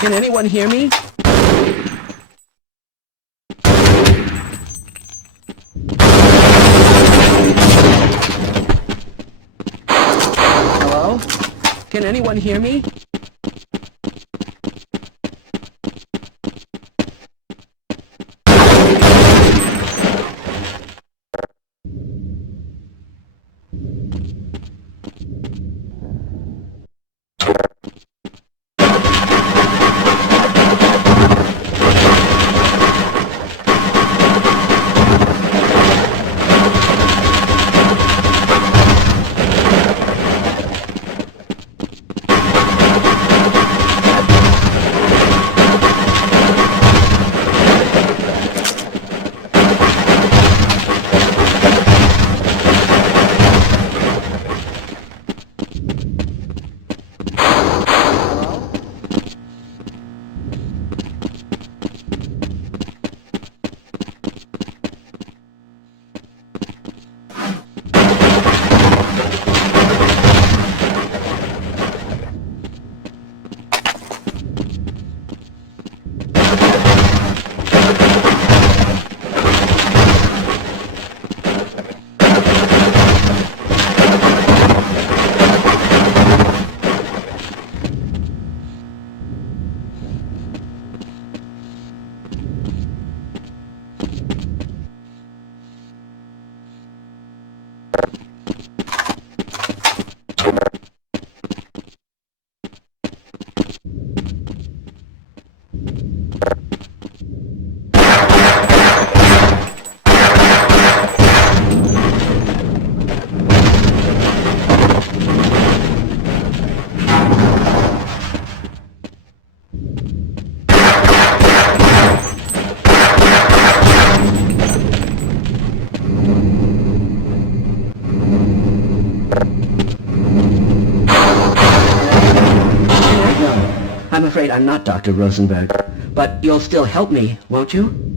Can anyone hear me? Hello? Can anyone hear me? I'm afraid I'm not Dr. Rosenberg, but you'll still help me, won't you?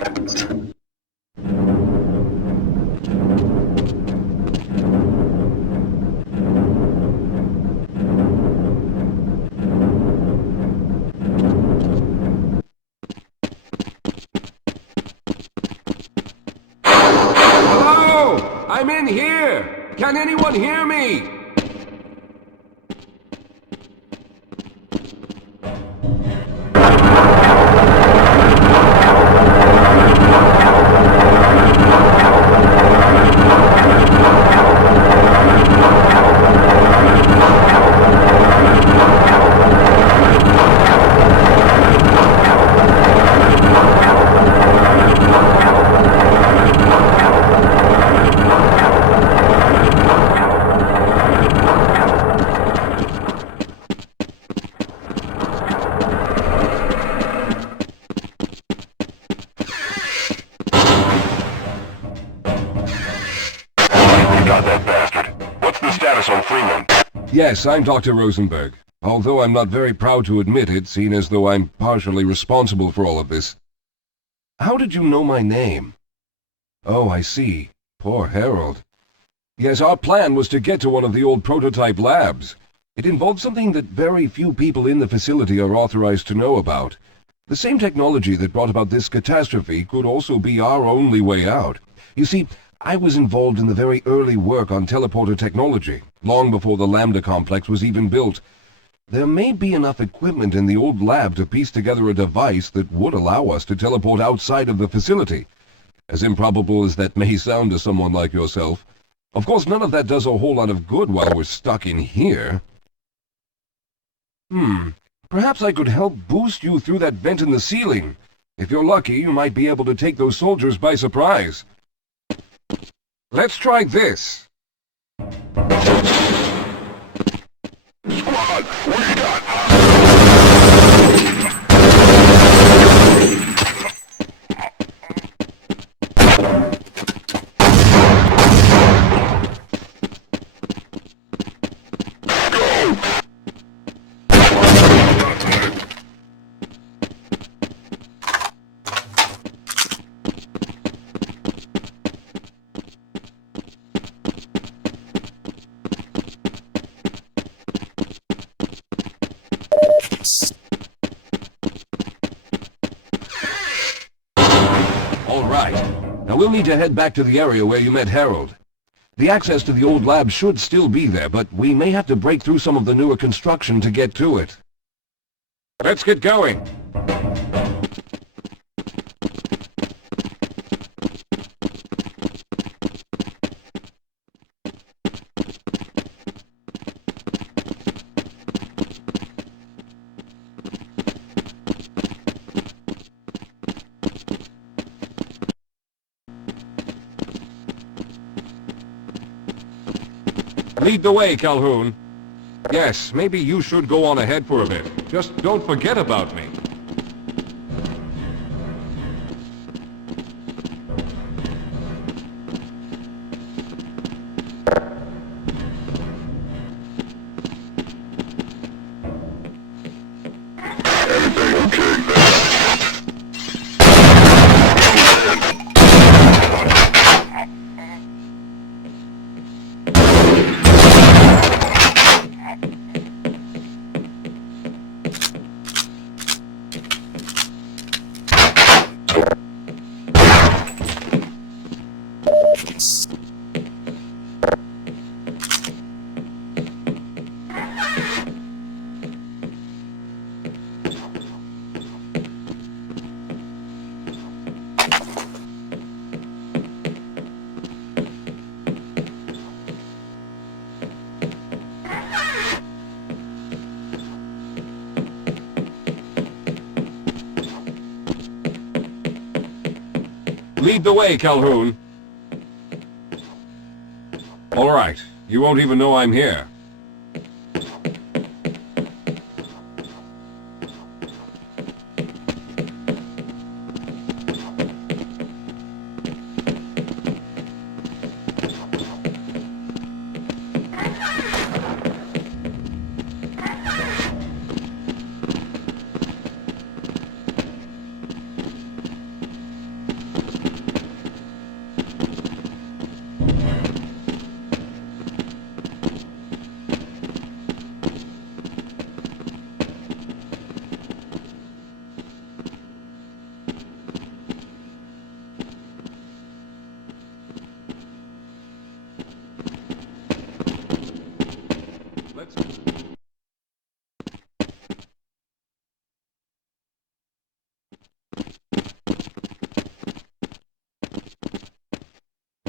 Hello! I'm in here! Can anyone hear me? Yes, I'm Dr. Rosenberg, although I'm not very proud to admit it, seeing as though I'm partially responsible for all of this. How did you know my name? Oh, I see. Poor Harold. Yes, our plan was to get to one of the old prototype labs. It involved something that very few people in the facility are authorized to know about. The same technology that brought about this catastrophe could also be our only way out. You see, I was involved in the very early work on teleporter technology, long before the Lambda complex was even built. There may be enough equipment in the old lab to piece together a device that would allow us to teleport outside of the facility. As improbable as that may sound to someone like yourself. Of course, none of that does a whole lot of good while we're stuck in here. Perhaps I could help boost you through that vent in the ceiling. If you're lucky, you might be able to take those soldiers by surprise. Let's try this. Squad, we got All right. Now we'll need to head back to the area where you met Harold. The access to the old lab should still be there, but we may have to break through some of the newer construction to get to it. Let's get going. Lead the way, Calhoun. Yes, maybe you should go on ahead for a bit. Just don't forget about me. Everything okay, man? Lead the way, Calhoun. All right. You won't even know I'm here.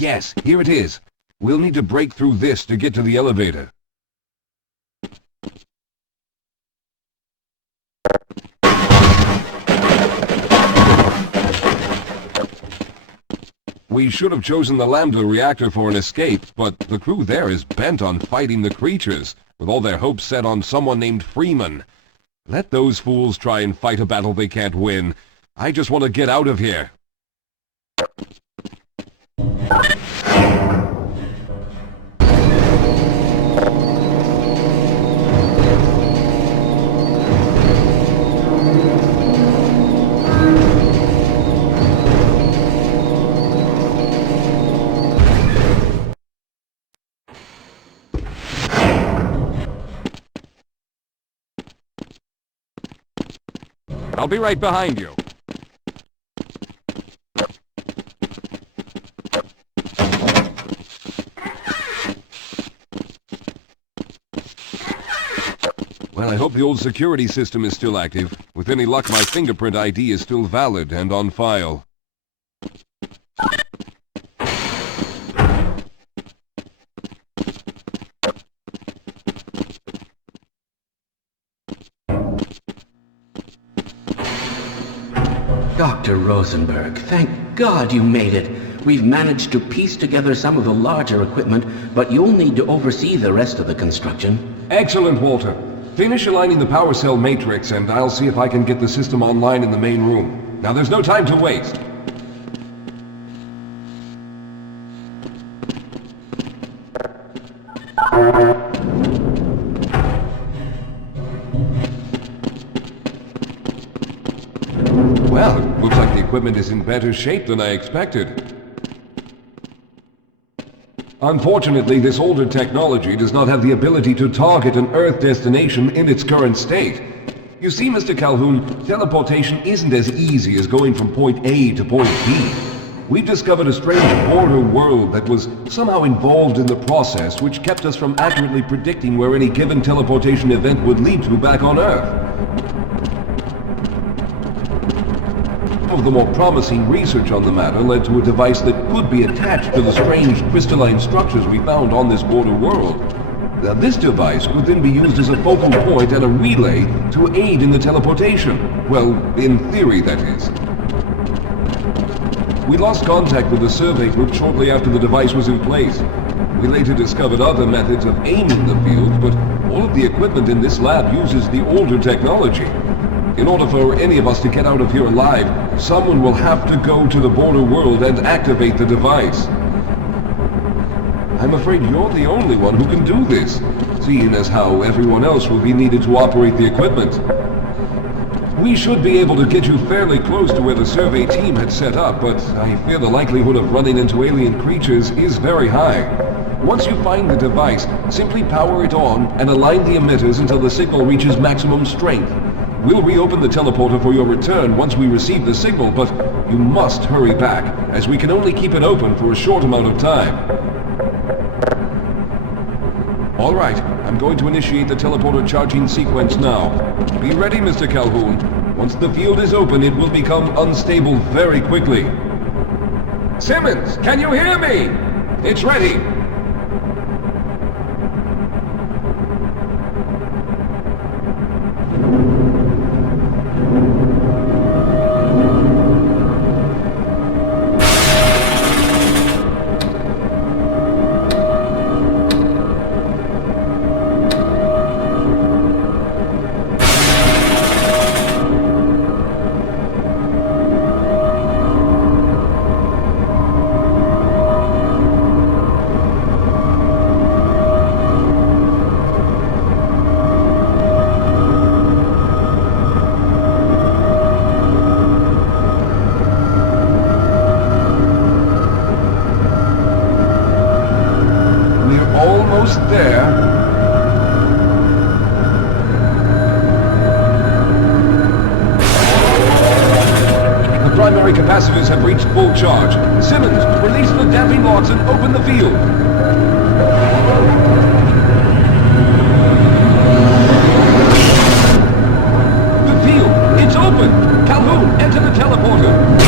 Yes, here it is. We'll need to break through this to get to the elevator. We should have chosen the Lambda reactor for an escape, but the crew there is bent on fighting the creatures, with all their hopes set on someone named Freeman. Let those fools try and fight a battle they can't win. I just want to get out of here. I'll be right behind you. Well, I hope the old security system is still active. With any luck, my fingerprint ID is still valid and on file. Dr. Rosenberg, thank God you made it. We've managed to piece together some of the larger equipment, but you'll need to oversee the rest of the construction. Excellent, Walter. Finish aligning the power cell matrix, and I'll see if I can get the system online in the main room. Now, there's no time to waste. Well, it looks like the equipment is in better shape than I expected. Unfortunately, this older technology does not have the ability to target an Earth destination in its current state. You see, Mr. Calhoun, teleportation isn't as easy as going from point A to point B. We've discovered a strange border world that was somehow involved in the process, which kept us from accurately predicting where any given teleportation event would lead to back on Earth. Some of the more promising research on the matter led to a device that could be attached to the strange crystalline structures we found on this border world. Now, this device could then be used as a focal point and a relay to aid in the teleportation. Well, in theory, that is. We lost contact with the survey group shortly after the device was in place. We later discovered other methods of aiming the field, but all of the equipment in this lab uses the older technology. In order for any of us to get out of here alive, someone will have to go to the border world and activate the device. I'm afraid you're the only one who can do this, seeing as how everyone else will be needed to operate the equipment. We should be able to get you fairly close to where the survey team had set up, but I fear the likelihood of running into alien creatures is very high. Once you find the device, simply power it on and align the emitters until the signal reaches maximum strength. We'll reopen the teleporter for your return once we receive the signal, but you must hurry back, as we can only keep it open for a short amount of time. All right, I'm going to initiate the teleporter charging sequence now. Be ready, Mr. Calhoun. Once the field is open, it will become unstable very quickly. Simmons, can you hear me? It's ready. Almost there. The primary capacitors have reached full charge. Simmons, release the damping locks and open the field. The field, it's open! Calhoun, enter the teleporter.